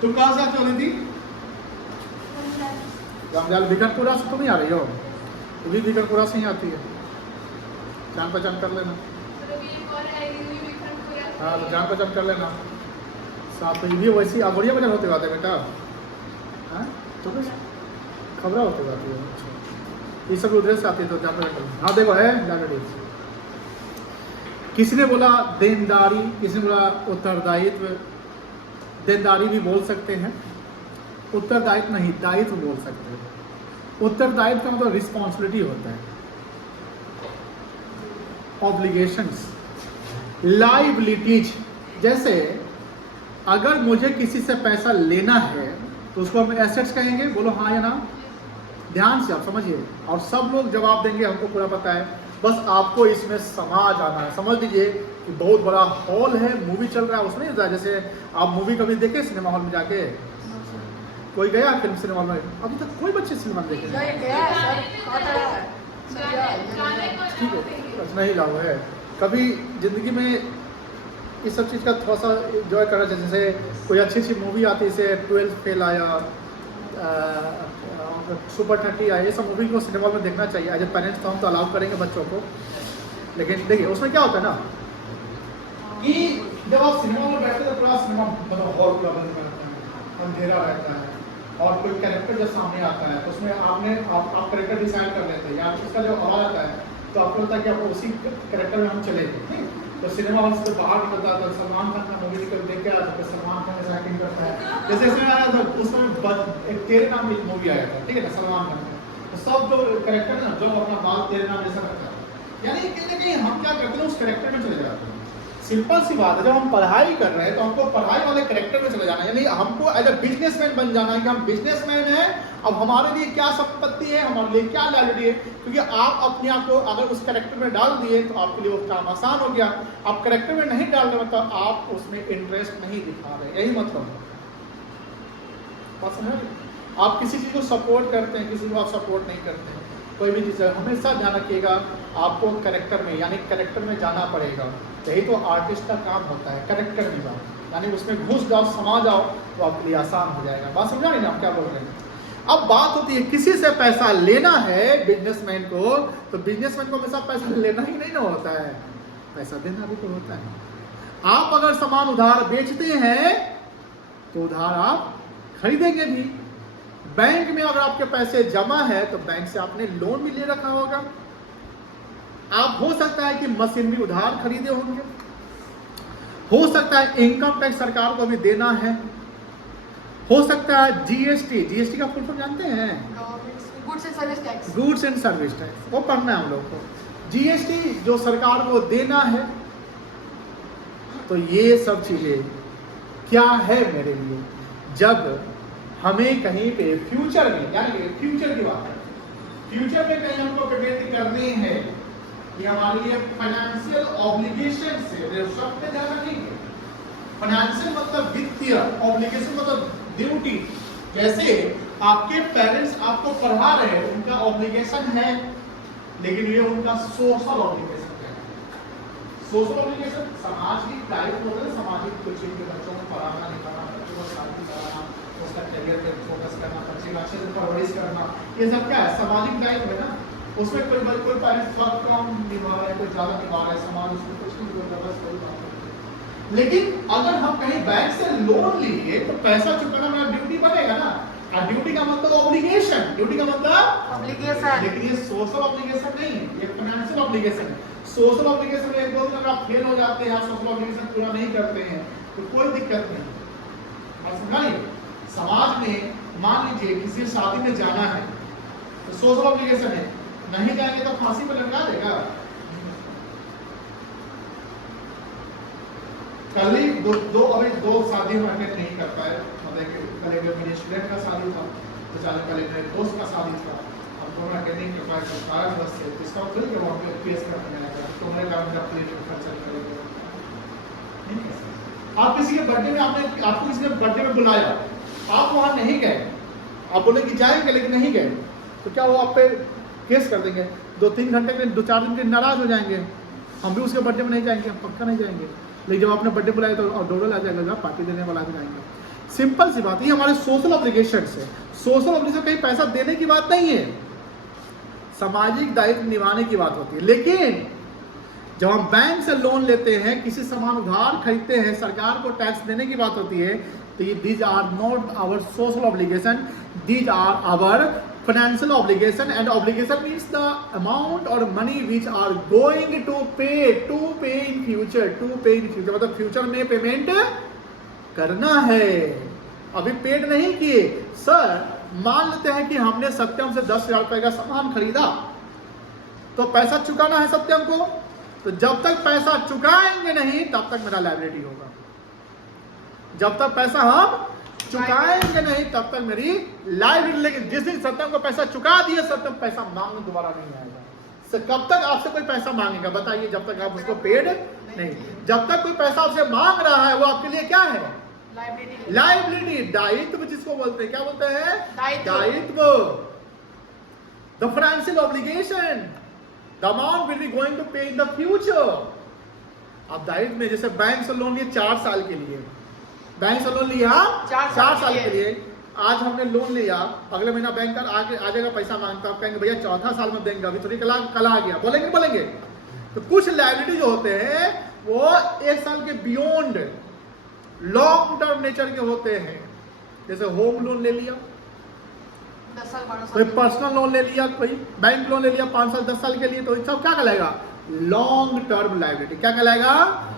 तुम कहाँ से आते हो निधि? जंजाल बिकनपुरा से तुम ही आ रही हो? वो भी बिकनपुरा से ही आती है, जान पहचान कर लेना। हाँ तो जान पहचान कर लेना साथ में। भी वैसी आप बढ़िया बजान होते बात है बेटा। हाँ तो बस खबरा होते बात है। अच्छा ये सब उधर से आती है तो जान पहचान कर लेना। हाँ देखो है जागड़ी। किसी ने बोला देनदारी, किसी ने बोला उत्तरदायित्व। देनदारी भी बोल सकते हैं, उत्तरदायित्व नहीं दायित्व बोल सकते हैं। उत्तरदायित्व का मतलब रिस्पॉन्सिबिलिटी होता है, ऑब्लिगेशंस, लाइबिलिटीज। जैसे अगर मुझे किसी से पैसा लेना है तो उसको हम एसेट्स कहेंगे, बोलो हाँ या ना, ध्यान से आप समझिए। और सब लोग जवाब देंगे, हमको पूरा पता है, बस आपको इसमें समा जाना है। समझ लीजिए कि बहुत बड़ा हॉल है, मूवी चल रहा है, उसमें नहीं, जैसे आप मूवी कभी देखे सिनेमा हॉल में जाके? कोई गया फिल्म सिनेमा हॉल में? अभी तक कोई बच्चे सिनेमा देखे? ठीक है, नहीं लाओ है। कभी जिंदगी में इस सब चीज़ का थोड़ा सा एंजॉय करना चाहिए। जैसे कोई अच्छी अच्छी मूवी आती है, जैसे 12 फेल आया, सुपर 30 आया, ये सब मूवी को सिनेमा में देखना चाहिए। एज ए पेरेंट्स तो हम तो अलाउ करेंगे बच्चों को, लेकिन देखिए उसमें क्या होता है ना कि जब आप सिनेमा में बैठते हैं तो पूरा सिनेमा मतलब हॉल पूरा बंद रहता है, अंधेरा रहता है, और कोई कैरेक्टर जब सामने आता है तो उसमें आप कैरेक्टर डिसाइड कर लेते हैं, या उसका जब आवाज आता है तो आपको लगता है कि आपको उसी कैरेक्टर में हम चलेंगे। तो सिनेमा हॉल से बाहर निकलता था, सलमान खान का मूवी निकल देख के आया था, सलमान खान ऐसा एक्टिंग करता है। जैसे इसमें आया था उसमें एक तेरे नाम एक मूवी आया था, ठीक है ना, सलमान खान का। तो सब जो कैरेक्टर है ना, जो अपना बाल तेरे नाम जैसा करता है, यानी कहीं ना कहीं हम क्या करते हैं उस कैरेक्टर में चले जाते हैं। सिंपल सी बात है, जब हम पढ़ाई कर रहे हैं तो हमको पढ़ाई वाले कैरेक्टर में चले जाना है, यानी हमको एज अ बिजनेसमैन बन जाना है कि हम बिजनेसमैन हैं। अब हमारे लिए क्या संपत्ति है, हमारे लिए क्या लायबिलिटी है, क्योंकि आप अपने आप को अगर उस कैरेक्टर में डाल दिए तो आपके लिए वो काम आसान हो गया। आप कैरेक्टर में नहीं डाल रहे मतलब आप उसमें इंटरेस्ट नहीं दिखा रहे, यही मतलब है। आप किसी चीज को सपोर्ट करते हैं, किसी को आप सपोर्ट नहीं करते हैं, कोई भी चीज़ है, हमेशा ध्यान रखिएगा आपको कैरेक्टर में, यानी कैरेक्टर में जाना पड़ेगा। यही तो आर्टिस्ट का काम होता है, कैरेक्टर में जाओ, यानी उसमें घुस जाओ, समा जाओ, तो आपके लिए आसान हो जाएगा। बात समझा नहीं ना आप क्या बोल रहे हैं? अब बात होती है किसी से पैसा लेना है बिजनेसमैन को, तो बिजनेसमैन को हमेशा पैसा लेना ही नहीं ना होता है, पैसा देना भी तो होता है। आप अगर सामान उधार बेचते हैं तो उधार आप खरीदेंगे भी। बैंक में अगर आपके पैसे जमा है तो बैंक से आपने लोन भी ले रखा होगा। आप हो सकता है कि मशीन भी उधार खरीदे होंगे, हो सकता है इनकम टैक्स सरकार को भी देना है, हो सकता है जीएसटी का फुल फॉर्म जानते हैं? Goods and service tax. Goods and service tax, वो पढ़ना है हम लोग को। जीएसटी जो सरकार को देना है, तो ये सब चीजें क्या है मेरे लिए, जब हमें कहीं पे फ्यूचर में, यानी फ्यूचर की बात है, फ्यूचर में कहीं हमको पेमेंट करनी है, ये हमारे लिए फाइनेंशियल ऑब्लिगेशन से शब्द में ध्यान रखेंगे। फाइनेंशियल मतलब वित्तीय, ऑब्लिगेशन मतलब ड्यूटी। जैसे आपके पेरेंट्स आपको पढ़ा रहे हैं, उनका ऑब्लिगेशन है, लेकिन ये उनका सोशल ऑब्लिगेशन है। सोशल ऑब्लिगेशन सामाजिक दायित्व होता है, सामाजिक कुछ के बच्चों को पढ़ाना लिखाना, बच्चों को शादी कराना, उसका करियर पे फोकस करना, बच्चे का अच्छे से परवरिश करना, ये सब क्या है, सामाजिक दायित्व है ना। उसमें कोई पेरेंट्स बहुत कम निभा रहा है, कोई ज्यादा निभा रहा है, समाज उसमें कुछ नहीं बोल रहा, बस कोई बात नहीं। लेकिन अगर हम कहीं बैंक से लोन लिए तो पैसा चुकाना हमारा ड्यूटी बनेगा ना, और ड्यूटी का मतलब ऑब्लिगेशन, ड्यूटी का मतलब ऑब्लिगेशन, लेकिन ये सोशल ऑब्लिगेशन नहीं है, ये फाइनेंशियल ऑब्लिगेशन है। सोशल ऑब्लिगेशन में एक दो दिन अगर आप फेल हो जाते हैं, आप सोशल ऑब्लिगेशन पूरा नहीं करते हैं तो कोई दिक्कत नहीं। और समझाइए, समाज में मान लीजिए किसी शादी में जाना है तो सोशल ऑब्लिगेशन है, नहीं जाएंगे तो फांसी पर लटका देगा। कल ही अभी दो शादी में अटेंड नहीं कर पाए, मतलब कल एक मेरे स्टूडेंट का शादी था, तो कल एक मेरे दोस्त का शादी था, अब दोनों अटेंड नहीं कर पाए, 12 दिवस से, इसका मतलब कि वहाँ पे केस करने लगा, तो मेरे कारण का प्लेट खर्चा करेंगे। आप किसी के बर्थडे में आपको किसी ने बर्थडे में बुलाया, आप वहाँ नहीं गए, आप बोले कि जाएंगे लेकिन नहीं गए, तो क्या वो आप पे केस कर देंगे? 2-3 घंटे के 2-4 दिन के नाराज हो जाएंगे, हम भी उसके बर्थडे में नहीं जाएंगे, हम पक्का नहीं जाएंगे। लेकिन जब आपने बर्थडे बुलाया तो डोरल आ जाएगा, पार्टी देने वाला भी जाएंगे। सिंपल सी बात है, ये हमारे सोशल ऑब्लिगेशन है। सोशल ऑब्लिगेशन कहीं पैसा देने की बात नहीं है, सामाजिक दायित्व निभाने की बात होती है। लेकिन जब हम बैंक से लोन लेते हैं, किसी सामान उधार खरीदते हैं, सरकार को टैक्स देने की बात होती है, तो ये these are not our social obligation, these are our financial obligation. And obligation means the amount और money which are going to pay in future, मतलब फ्यूचर में पेमेंट करना है, अभी पेड नहीं किए। सर मान लेते हैं कि हमने सत्यम से 10,000 रुपए का सामान खरीदा, तो पैसा चुकाना है सत्यम को, तो जब तक पैसा चुकाएंगे नहीं तब तक मेरा लायबिलिटी होगा। जब तक पैसा हम चुकाएंगे नहीं तब तक मेरी लायबिलिटी। लेकिन जिस दिन सत्यम को पैसा चुका दिए, सत्यम पैसा मांगने दोबारा नहीं आएगा। सर कब तक आपसे कोई पैसा मांगेगा बताइए? जब तक आप उसको पेड नहीं। जब तक कोई पैसा आपसे मांग रहा है, वो आपके लिए क्या है? लायबिलिटी, दायित्व जिसको बोलते हैं। क्या बोलते हैं? दायित्व। The financial obligation, the amount will be going to pay in the future. अब दायित्व में जैसे बैंक से लोन लिए 4 साल के लिए, बैंक से लोन लिया 4 साल के लिए, आज हमने लोन लिया, अगले महीना बैंक आ जाएगा पैसा मांगता, आप कहेंगे भैया चौथा साल में देंगे, अभी थोड़ी कल आ गया, बोलेंगे। तो कुछ लायबिलिटी जो होते हैं वो 1 साल के बियॉन्ड लॉन्ग टर्म नेचर के होते हैं। जैसे होम लोन ले लिया, 10 साल 12 कोई साल, पर्सनल लोन ले लिया, कोई बैंक लोन ले लिया 5 साल 10 साल के लिए, तो ये सब क्या कहलाएगा? Long term liability. क्या कहलाएगा?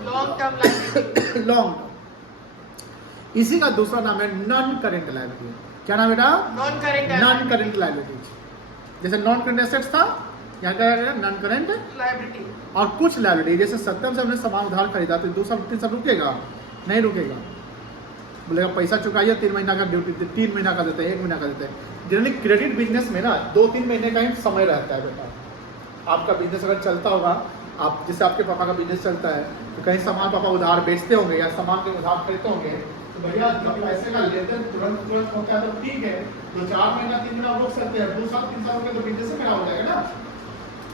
Long term liability. लॉन्ग। इसी का दूसरा नाम है नॉन करेंट लायबिलिटी। क्या नाम बेटा? Non current liability. जैसे नॉन करेंट एसेट्स था, यहाँ क्या है? Non current liability. और कुछ लायबिलिटी, जैसे सत्यम से हमने सामान उधार खरीदा, तो 2 साल 3 साल रुकेगा? नहीं रुकेगा, बोलेगा पैसा चुकाइए, 3 महीना का ड्यूटी, 3 महीना का देते हैं, 1 महीना का देते हैं। जनरली क्रेडिट बिजनेस में ना 2-3 महीने का ही समय रहता है बेटा। आपका बिजनेस अगर चलता होगा, आप जैसे आपके पापा का बिजनेस चलता है, तो कहीं सामान पापा उधार बेचते होंगे या सामान के उधार खरीदते होंगे, तो भैया जब पैसे का लेन देन तुरंत होता है तो ठीक है, 2-4 महीना 3 महीना रोक सकते हैं, 2 साल 3 साल के तो बिजनेस में मेरा हो जाएगा ना।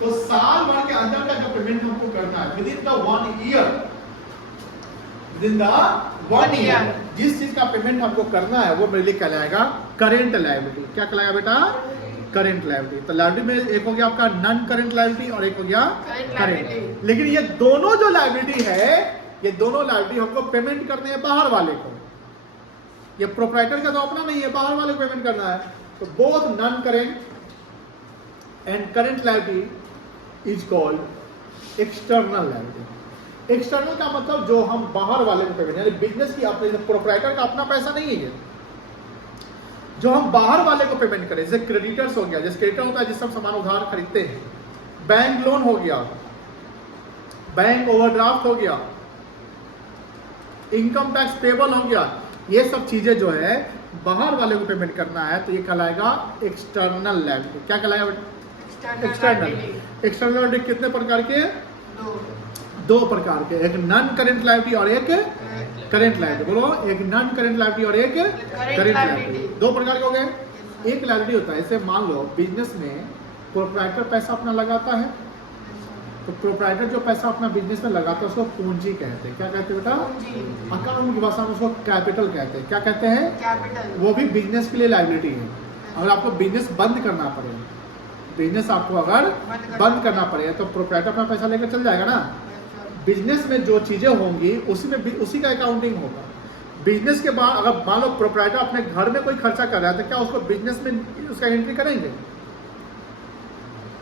तो साल भर के अंदर का जो पेमेंट हमको करना है with in the 1 year, with in the 1 year जिस चीज का पेमेंट हमको करना है वो मेरे लिए कहलाएगा करेंट लायबिलिटी। क्या कहलाएगा बेटा? Current liability. तो लायबिलिटी में एक हो गया आपका नॉन करेंट लायबिलिटी और एक हो गया करेंट। लेकिन ये दोनों जो लायबिलिटी है, ये दोनों लायबिलिटी हमको पेमेंट करने हैं बाहर वाले को। ये प्रोप्राइटर का तो अपना नहीं है, बाहर वाले को पेमेंट करना है। तो both non current and current liability is called external liability. External का मतलब जो हम बाहर वाले को पेमेंट, यानी बिजनेस की अपने, प्रोप्राइटर का अपना पैसा नहीं है, जो हम बाहर वाले को पेमेंट करें। जैसे क्रेडिटर्स हो गया, जैसे क्रेडिटर होता है जिससे हम सामान उधार खरीदते हैं, बैंक लोन हो गया, बैंक ओवरड्राफ्ट हो गया, इनकम टैक्स पेबल हो गया, ये सब चीजें जो है बाहर वाले को पेमेंट करना है, तो ये कहलाएगा एक्सटर्नल लायबिलिटी। क्या कहलाएगा? एक्सटर्नल लायबिलिटी कितने प्रकार के? 2 प्रकार के, एक नॉन करेंट लायबिलिटी और एक करेंट लायबिलिटी। बोलो, एक नॉन करेंट लायबिलिटी और एक करेंट लायबिलिटी। 2 प्रकार के हो गए। एक लायबिलिटी होता है, जैसे मान लो बिजनेस में प्रोप्राइटर पैसा अपना लगाता है, तो प्रोप्राइटर जो पैसा अपना बिजनेस में लगाता है उसको पूंजी कहते हैं। क्या कहते हैं बेटा? अकाउंट की भाषा में उसको कैपिटल कहते हैं। क्या कहते हैं? कैपिटल। वो भी बिजनेस के लिए लायबिलिटी है। अगर आपको बिजनेस बंद करना पड़े, बिजनेस आपको अगर बंद करना पड़े, तो प्रोप्राइटर अपना पैसा लेकर चल जाएगा ना। बिजनेस में जो चीजें होंगी उसी का अकाउंटिंग होगा। बिजनेस के बाद अगर मान लो प्रोप्राइटर अपने घर में कोई खर्चा कर रहा है, तो क्या उसको बिजनेस में उसका एंट्री करेंगे?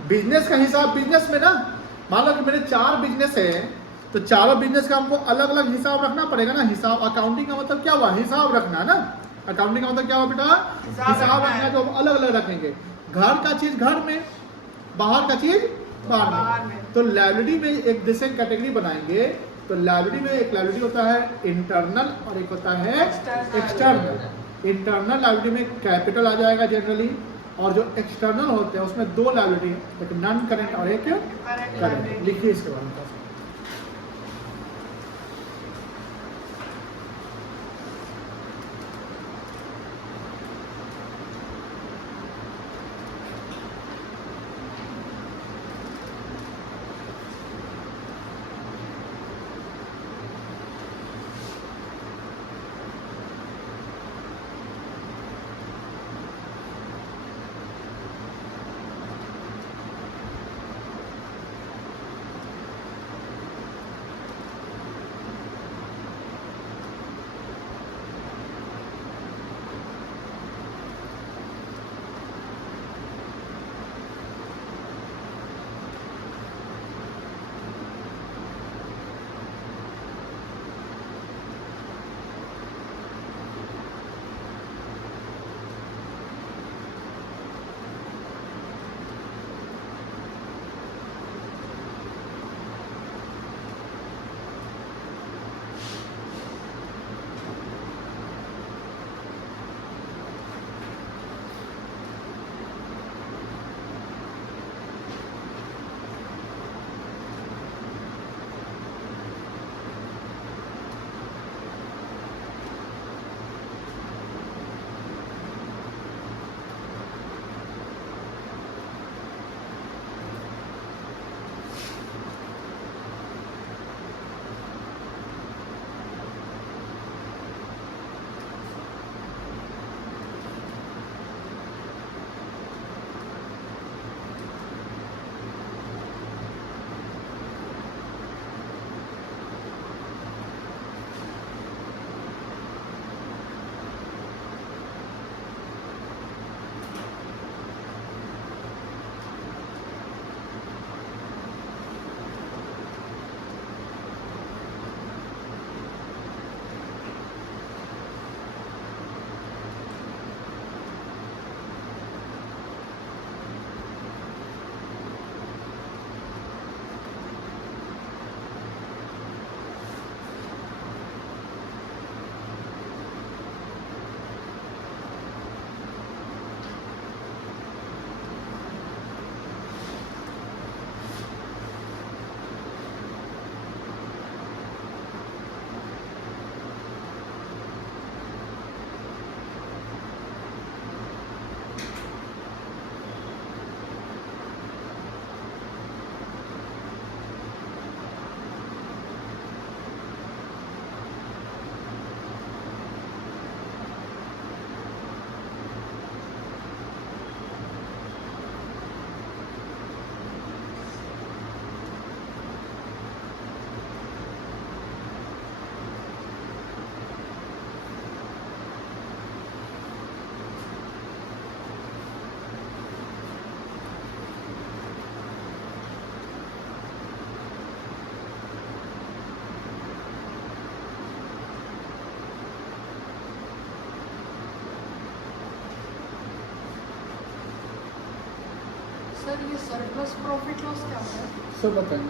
बिजनेस का हिसाब बिजनेस में ना। मान लो कि मेरे 4 बिजनेस है, तो चारों बिजनेस का हमको अलग अलग हिसाब रखना पड़ेगा ना। हिसाब, अकाउंटिंग का मतलब क्या हुआ? हिसाब रखना ना। अकाउंटिंग का मतलब क्या हुआ बेटा? हिसाब रखना, जो अलग अलग रखेंगे। घर का चीज घर में, बाहर का चीज बाहर में। तो लायबिलिटी में एक जैसे कैटेगरी बनाएंगे, तो लायबिलिटी में एक लायबिलिटी होता है इंटरनल और एक होता है एक्सटर्नल। इंटरनल लायबिलिटी में कैपिटल आ जाएगा जनरली, और जो एक्सटर्नल होते हैं उसमें 2 लायबिलिटी, एक नॉन करेंट और एक करेंट। लिखिए इसके बारे में। सर ये सरप्लस प्रॉफिट लॉस क्या होता है? सब बताएं।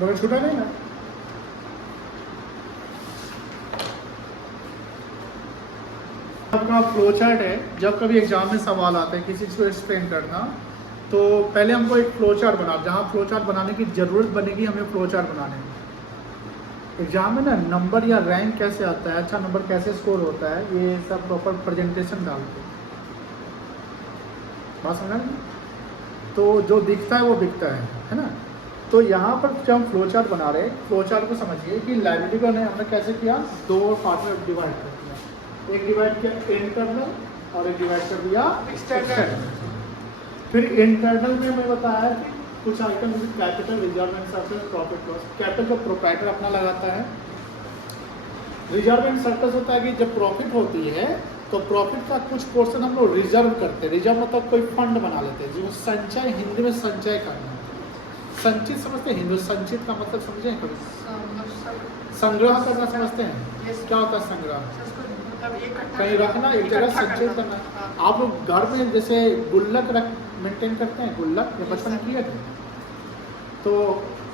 मगर छूटा नहीं ना। आपका फ्लो चार्ट है, जब कभी एग्जाम में सवाल आता है किसी चीज़ को एक्सप्लेन करना, तो पहले हमको एक फ्लो चार्ट बना, जहाँ फ्लो चार्ट बनाने की ज़रूरत बनेगी हमें फ्लो चार्ट बनाने में। एग्जाम में ना नंबर या रैंक कैसे आता है, अच्छा नंबर कैसे स्कोर होता है, ये सब प्रॉपर प्रेजेंटेशन डालते हैं। बात समझा नहीं? तो जो दिखता है वो बिकता है ना। तो यहाँ पर जब हम फ्लो चार्ट बना रहे हैं, फ्लो चार्ट को समझिए कि लाइब्रेरी को हमने कैसे किया, दो पार्ट में डिवाइड कर दिया। एक डिवाइड किया इंटरनल और एक डिवाइड कर दिया एक्सटर्नल। फिर इंटरनल में हमें बताया कि कुछ आइटम जैसे capital, reserve and surplus, profit loss. Capital का प्रोप्राइटर अपना लगाता है। रिजर्व एंड सरप्लस होता है कि जब प्रॉफिट होती है तो प्रॉफिट का कुछ पोर्शन हम लोग रिजर्व करते हैं। रिजर्व मतलब कोई फंड बना लेते हैं, जो संचय, हिंदी में संचय करना। संचित समझते हैं, हिंदी संचित का मतलब समझे कभी? संग्रह करना समझते हैं? क्या होता है संग्रह? कहीं रखना, एक जगह संचय करना। आप लोग घर में जैसे गुल्लक रख मेंटेन करते हैं, गुल्लक या बचपन में किया थे, तो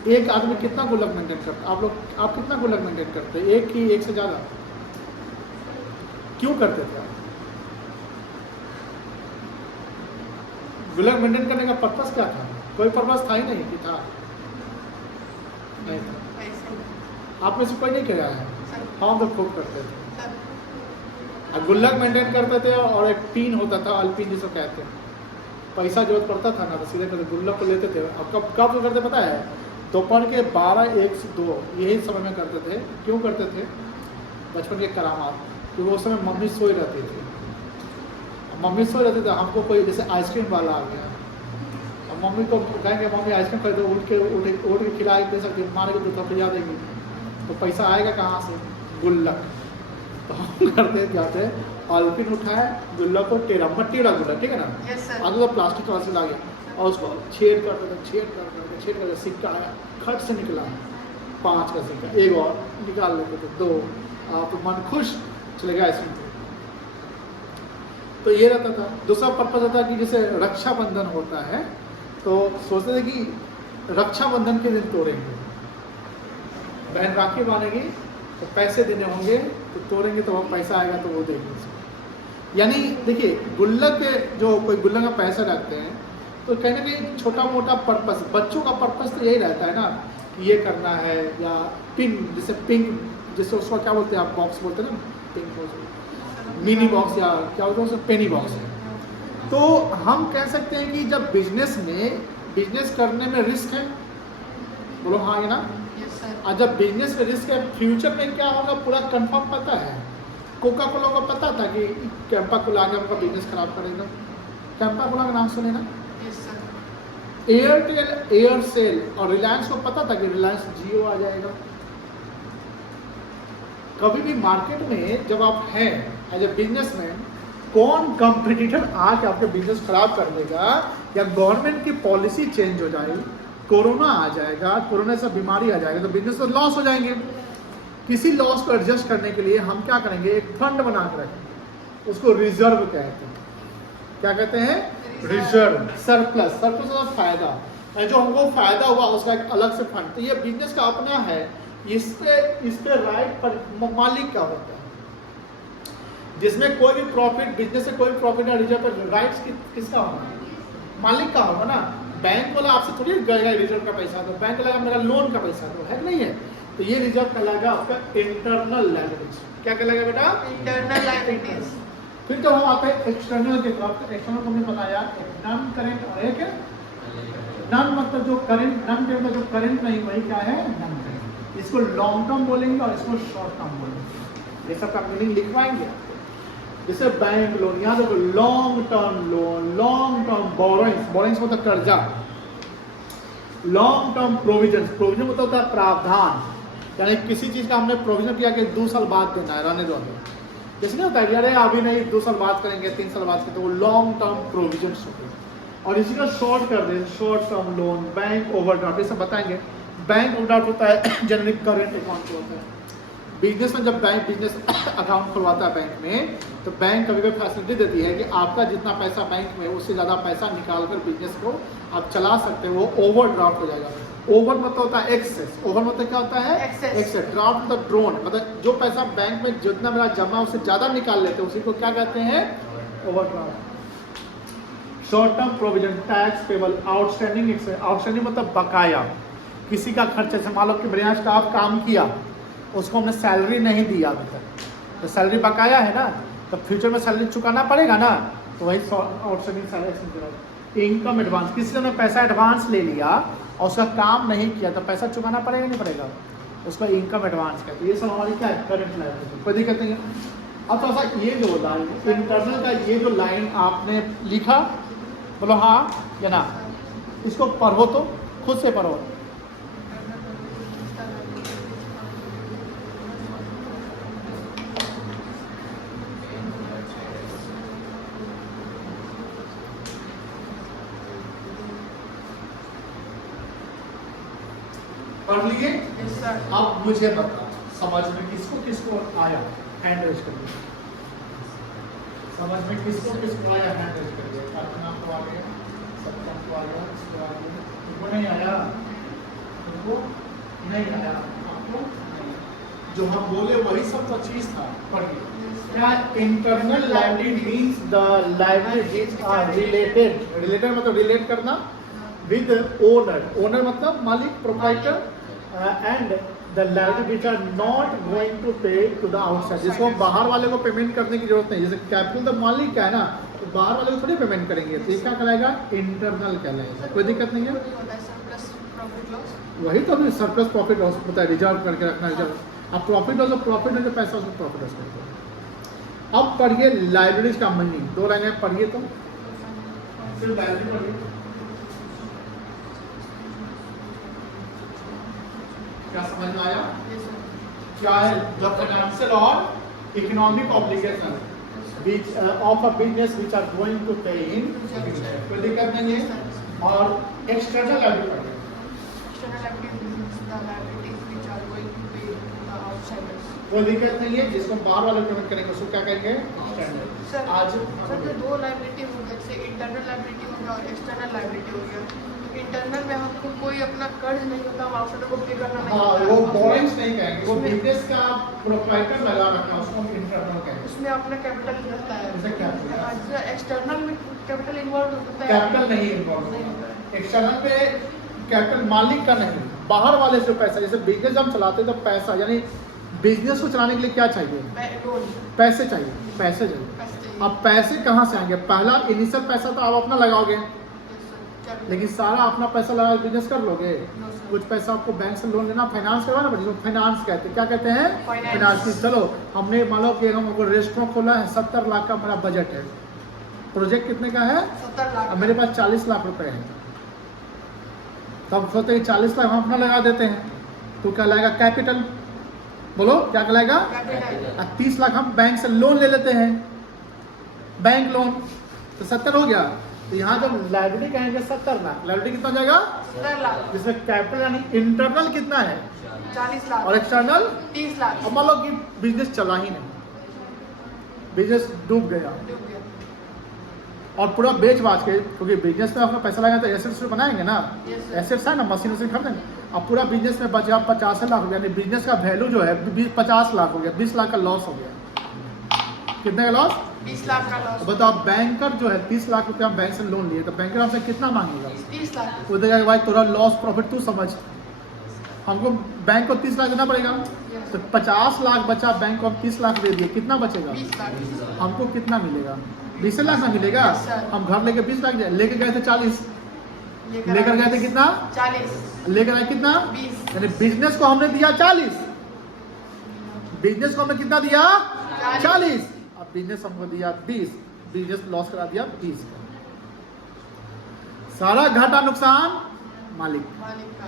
एक आदमी कितना गुल्लक मेंटेन करता है? आप कितना गुल्लक मेंटेन करते हैं? एक की एक से ज़्यादा? क्यों करते थे आप? गुल्लक मेंटेन करने का पर्पस क्या था? कोई पर्पस था ही नहीं कि था, नहीं था। आप में से कोई नहीं कह रहा है? हम तो खूब करते थे। गुल्लक मेंटेन करते थे और एक पिन होता था, अल्पिन जिसको कहते हैं। पैसा जरूरत पड़ता था ना तो सीधे करते गुल्लक को लेते थे। अब कब करते पता है? दोपहर के 12, 1 से 2 यही समय में करते थे। क्यों करते थे? बचपन के करामात, क्योंकि उस समय मम्मी सोई रहती थी। मम्मी सो रहते थे, हमको कोई जैसे आइसक्रीम वाला आ गया, अब मम्मी को कहेंगे मम्मी आइसक्रीम खरीदो, उठ के खिला दे सकते, मारेंगे तो थपड़िया देंगे, तो पैसा आएगा कहाँ से? गुल्लक। तो हम करते जाते ऑलपिन उठाए, गुल्लक को टेढ़ा गुल्लक, ठीक है ना, Yes, sir. आगे तो प्लास्टिक का से लागे और उसको छेड़ करते सिक्का आया, खट से निकला 5 का सिक्का, एक और निकाल लेते थे, 2, आप मन खुश, चले गए आइसक्रीम। तो ये रहता था। दूसरा पर्पज होता है कि जैसे रक्षाबंधन होता है, तो सोचते थे कि रक्षाबंधन के दिन तोड़ेंगे, बहन राखी बांधेगी तो पैसे देने होंगे, तो तोड़ेंगे तो वो पैसा आएगा तो वो देंगे उसको। यानी देखिए, गुल्लक जो कोई गुल्लक का पैसा रखते हैं तो कहीं ना कहीं छोटा मोटा पर्पस, बच्चों का पर्पस तो यही रहता है ना कि ये करना है, या पिन, जैसे पिंक, जैसे उसको क्या बोलते हैं आप, बॉक्स बोलते हैं ना, पिंक मिनी बॉक्स, या क्या बोलते हैं उसको, पेनी बॉक्स है। तो हम कह सकते हैं कि जब बिजनेस करने में रिस्क है, बोलो हाँ है ना, Yes, sir. और जब बिजनेस में रिस्क है, फ्यूचर में क्या होगा पूरा कंफर्म पता है। कोका कोला को पता था कि कैंपा कोला आगे उनका बिजनेस खराब करेगा, कैंपा कोला का नाम सुने ना। Yes, sir. एयरटेल, एयरसेल और रिलायंस को पता था कि रिलायंस जियो आ जाएगा। कभी भी मार्केट में जब आप हैं एज ए बिजनेसमैन, कौन कंपटीटर आके आपके बिजनेस खराब कर देगा, या गवर्नमेंट की पॉलिसी चेंज हो जाएगी, कोरोना आ जाएगा, कोरोना से बीमारी आ जाएगा, तो बिजनेस तो लॉस हो जाएंगे। किसी लॉस को एडजस्ट करने के लिए हम क्या करेंगे, एक फंड बना कर रखेंगे, उसको रिजर्व कहते हैं। क्या कहते हैं? रिजर्व। सरप्लस का फायदा, जो हमको फायदा हुआ उसका एक अलग से फंड। तो ये बिजनेस का अपना है, इस पे राइट पर मालिक का होता है, जिसमें कोई भी प्रॉफिट, बिजनेस से कोई प्रॉफिट या रिजर्व पर राइट्स किसका होगा? मालिक का होगा ना। बैंक वाला आपसे थोड़ी गएगा रिजर्व का पैसा, तो बैंक वाला मेरा लोन का पैसा तो है नहीं है, तो ये रिजर्व कहलाएगा आपका इंटरनल लायबिलिटीज। क्या कहलाएगा बेटा? Internal liabilities. फिर तो हम आते हैं एक्सटर्नल के तरफ। एक्सटर्नल को हमने बताया नॉन करेंट और एक नॉन, मतलब जो करेंट, नॉन के मतलब जो करेंट नहीं, वही क्या है? Non current. इसको लॉन्ग टर्म बोलेंगे और इसको शॉर्ट टर्म बोलेंगे। ये सब का मीनिंग लिखवाएंगे आपको। जैसे बैंक लोन, यहाँ देखो long term loan, long term borrowings मतलब कर्जा, लॉन्ग टर्म प्रोविजन मतलब होता है प्रावधान, यानी किसी चीज का हमने प्रोविजन किया कि 2 साल बाद देना है, रहने दो। जैसे नहीं होता है अरे अभी नहीं 2 साल बाद करेंगे, 3 साल बाद करेंगे, तो वो लॉन्ग टर्म प्रोविजन होते हैं। और इसी का शॉर्ट कर दें, short term loan, bank overdraft, ये सब बताएंगे। बैंक ओवरड्राफ्ट होता है जनरिक करेंट अकाउंट होता है। बिजनेस में जब बैंक बिजनेस अकाउंट खुलवाता है बैंक में, तो बैंक कभी कभी फैसिलिटी देती है कि आपका जितना पैसा बैंक में, उससे ज़्यादा पैसा निकाल कर बिजनेस को आप चला सकते हो, वो ओवरड्राफ्ट हो जाएगा। ओवर मतलब होता है एक्सेस, ओवर मतलब क्या होता है? एक्सेस। ड्राफ्ट मतलब ड्रोन, मतलब जो पैसा बैंक में जितना मेरा जमा उससे ज़्यादा निकाल लेते हैं, उसी को क्या कहते हैं? Overdraft. Short term provision, tax payable, outstanding. Outstanding मतलब बकाया, किसी का खर्चा, जैसे मान लो कि मेरे यहाँ स्टाफ काम किया, उसको हमने सैलरी नहीं दी अभी तक, तो सैलरी बकाया है ना, तो फ्यूचर में सैलरी चुकाना पड़ेगा ना, तो वही आउटस्टैंडिंग सैलरी। इनकम एडवांस, किसी ने पैसा एडवांस ले लिया और उसका काम नहीं किया, तो पैसा चुकाना पड़ेगा नहीं पड़ेगा, उसको इनकम एडवांस कहते हैं। ये सब हमारी क्या है? करंट लायबिलिटी, कोई दिक्कत नहीं है। अब तो ऐसा ये जो लाइन इंटरनल का, ये जो लाइन आपने लिखा, बोलो हाँ या ना, इसको पढ़ो तो खुद से पढ़ो। पढ़ लिए? Yes, sir. अब मुझे बता समझ में किसको किसको आया, हैंड रेज करिए। समझ में किसको किसको आया, हैंड रेज करिए। अपना को आ गया, सबका को आ गया, इसको आ गया, तुमको नहीं आया, तुमको नहीं आया, आपको नहीं। जो हम बोले वही सब तो चीज था, पढ़िए। क्या internal liability means the liabilities are related मतलब रिलेट करना विद ओनर, ओनर मतलब मालिक, proprietor, and the liabilities are not going to pay to the outside, जिसको बाहर वाले को पेमेंट करने की जरूरत नहीं। जैसे कैपिटल तो मालिक का है ना, तो बाहर वाले को थोड़ी पेमेंट करेंगे, तो ये क्या कहलाएगा? इंटरनल कहलाएगा। कोई दिक्कत नहीं है। Surplus profit loss. वही तो अभी सरप्लस प्रॉफिट लॉस होता है, रिजर्व करके रखना। रिजर्व अब प्रॉफिट लॉस, प्रॉफिट है जो पैसा उसको प्रॉफिट लॉस करते हैं। अब पढ़िए लाइब्रेरीज का मीनिंग, 2 लाइन में पढ़िए तो सिर्फ लाइब्रेरी पढ़िए। क्या समझ में आया? Yes, sir. क्या है? द फाइनेंशियल और economic obligation which of a business which are going to pay in future, कोई दिक्कत नहीं है। और external liability, External liabilities means the liabilities which are going to pay the outsiders. कोई दिक्कत नहीं है। जिसको बाहर वाले पेमेंट करेंगे उसको क्या कहेंगे? एक्सटर्नल। सर आज सर जो 2 लाइबिलिटी हो गया, जैसे इंटरनल लाइबिलिटी हो गया और एक्सटर्नल लाइबिलिटी हो गया। तो इंटरनल में हमको कोई अपना कर्ज नहीं होता, हम आउटसाइडर को पे करना नहीं हाँ, होता। वो बोरेंस नहीं कहेंगे, वो उसमें- बिजनेस का प्रोप्राइटर लगा रखा है उसको हम इंटरनल कहेंगे। उसमें अपना कैपिटल रहता है। जैसे क्या? एक्सटर्नल में कैपिटल इन्वॉल्व होता है। कैपिटल नहीं इन्वॉल्व नहीं होता होता है। एक्सटर्नल पे कैपिटल मालिक का नहीं, बाहर वाले से पैसा। जैसे बिजनेस हम चलाते हैं तो पैसा, यानी बिजनेस को चलाने के लिए क्या चाहिए? लोन पैसे चाहिए, पैसे चाहिए। पैसे चाहिए। अब पैसे कहाँ से आएंगे? पहला इनिशियल पैसा तो आप अपना लगाओगे, Yes, sir. Capital. लेकिन सारा अपना पैसा लगा बिजनेस कर लोगे? No, sir. कुछ पैसा आपको बैंक से लोन लेना, फाइनेंस करवाना पड़ेगा। फाइनेंस कहते हैं, क्या कहते हैं? Finance. फाइनेंस। चलो हमने मान लो कि हम रेस्टोरेंट खोला है, 70 लाख का हमारा बजट है। प्रोजेक्ट कितने का है? 70 लाख। अब मेरे पास 40 लाख रुपए है, तब सोचते हैं 40 लाख हम अपना लगा देते हैं, तो क्या लाएगा? कैपिटल। बोलो क्या कहलाएगा? कैपिटल। अब 30 लाख हम बैंक से लोन ले लेते हैं, बैंक लोन, तो 70 हो गया। तो यहाँ जब लाइबिलिटी कहेंगे 70 लाख, लाइबिलिटी कितना हो जाएगा? 70 लाख। जिसमें कैपिटल यानी इंटरनल कितना है 40 लाख। और एक्सटर्नल। 30 लाख। अब मान लो कि बिजनेस चला ही नहीं, बिजनेस डूब गया डूब गया। और पूरा बेच बाच के, क्योंकि बिजनेस में अपना पैसा लगाएंगे तो एसेट्स बनाएंगे ना, Yes, sir. एसेट्स है ना, मशीन वशीन खरीदेंगे। अब पूरा बिजनेस में बचा 50 लाख हो गया, यानी बिजनेस का वैल्यू जो है 50 लाख हो गया, 20 लाख का लॉस हो गया। कितने का लॉस? 20 लाख का लॉस। तो बताओ, बैंकर जो है 30 लाख रुपया हम बैंक से लोन लिए, तो बैंकर हमसे कितना मांगेगा? 30 लाख। वो देगा भाई तेरा लॉस प्रॉफिट तू समझ, हमको बैंक को 30 लाख देना पड़ेगा। Yes. तो 50 लाख बचा, बैंक को हम 30 लाख दे दिए, कितना बचेगा? 20 लाख। हमको कितना मिलेगा? 20 लाख ना मिलेगा। Yes, sir. हम घर लेके 20 लाख लेके गए थे 40, लेकर गए थे कितना? 40। लेकर आए कितना? 20। यानी बिजनेस को हमने दिया 40, बिजनेस को हमने कितना दिया? 40। अब बिजनेस हमको दिया 20, बिजनेस लॉस करा दिया 20 का। सारा घाटा नुकसान मालिक। मालिक का।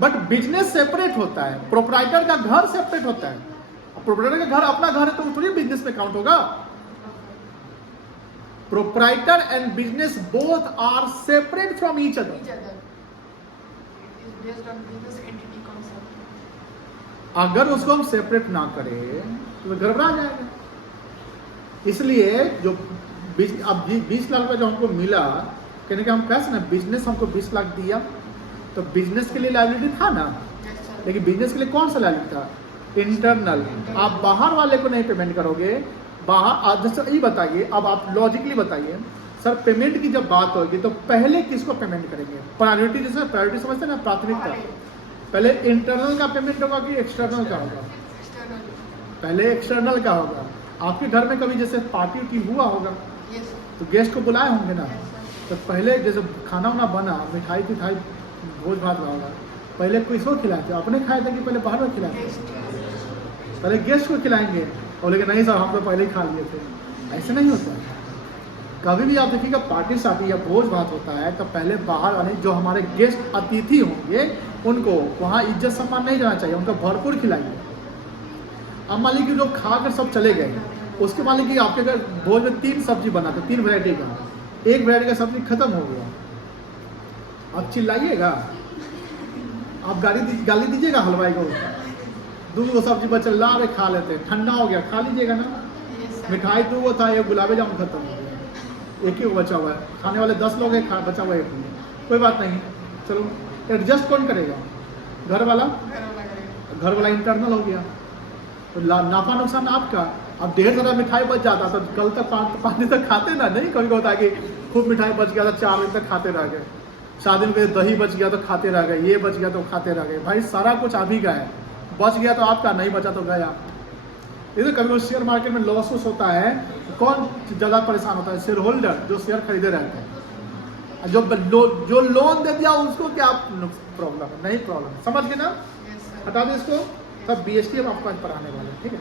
बट बिजनेस सेपरेट होता है, प्रोप्राइटर का घर सेपरेट होता है। प्रोप्राइटर का घर अपना घर है तो थोड़ी बिजनेस में काउंट होगा। Proprietor and business both are separate from each other. Each other. It is based on business entity concept. अगर उसको हम सेपरेट ना करें तो गड़बड़ा जाएगा। इसलिए जो अब 20 लाख रुपया जो हमको मिला, कहने का हम कैसे ना, बिजनेस हमको 20 लाख दिया तो बिजनेस के लिए लायबिलिटी था ना, Yes, sir. लेकिन बिजनेस के लिए कौन सा लायबिलिटी था? इंटरनल। आप बाहर वाले को नहीं पेमेंट करोगे, बाहर। जैसे ये बताइए, अब आप लॉजिकली बताइए सर, पेमेंट की जब बात होगी तो पहले किसको पेमेंट करेंगे? प्रायोरिटी, जैसे प्रायोरिटी समझते हैं ना, प्राथमिकता। पहले इंटरनल का पेमेंट होगा कि एक्सटर्नल का होगा? External. पहले एक्सटर्नल का होगा। आपके घर में कभी जैसे पार्टी उटी हुआ होगा Yes, sir. तो गेस्ट को बुलाए होंगे ना, Yes, sir. तो पहले जैसे खाना वाना बना, मिठाई तिठाई भोज भात रहा होगा, पहले किसको खिलाए थे? अपने खाए थे कि पहले बाहर में खिलाए थे? Guest. पहले गेस्ट को खिलाएंगे और लेकिन नहीं सर हम तो पहले ही खा लिए थे। ऐसे नहीं होता है। कभी भी आप देखिएगा पार्टी शादी या भोज भात होता है तो पहले बाहर आने जो हमारे गेस्ट अतिथि होंगे उनको वहाँ इज्जत सम्मान नहीं जाना चाहिए, उनको भरपूर खिलाइए। अब मान लीजिए लोग खा कर सब चले गए, उसके मान लीजिए आपके घर भोज में 3 सब्जी बना था, 3 वैरायटी का, एक वैरायटी का सब्जी खत्म हो गया, आप चिल्लाइएगा? आप गाली दीजिएगा हलवाई को? दूगो सब्जी बचा ला रहे खा लेते हैं, ठंडा हो गया, खा लीजिएगा ना। Yes, sir. मिठाई 2 था, एक गुलाब जामुन खत्म हो गया, एक ही बचा हुआ है, खाने वाले 10 लोग हैं, बचा हुआ एक नहीं। कोई बात नहीं, चलो एडजस्ट कौन करेगा? घर वाला। घर वाला इंटरनल हो गया तो नाफा नुकसान आपका। अब 1.5 ज़्यादा मिठाई बच जाता तो कल तक 5 दिन तक खाते ना, नहीं कभी होता है कि खूब मिठाई बच गया था 4 दिन तक खाते रह गए, शादी में दही बच गया तो खाते रह गए, ये बच गया तो खाते रह गए। भाई सारा कुछ आप ही का है, बच गया तो आपका, नहीं बचा तो गया। ये तो कभी शेयर मार्केट में लॉस होता है, कौन ज़्यादा परेशान होता है? शेयर होल्डर जो शेयर खरीदे रहते हैं। जो लोन दे दिया उसको क्या प्रॉब्लम है? नहीं प्रॉब्लम, समझ गए ना? Yes, sir. हटा दे इसको। तब BST हम आपको आज पढ़ाने वाले हैं, ठीक है।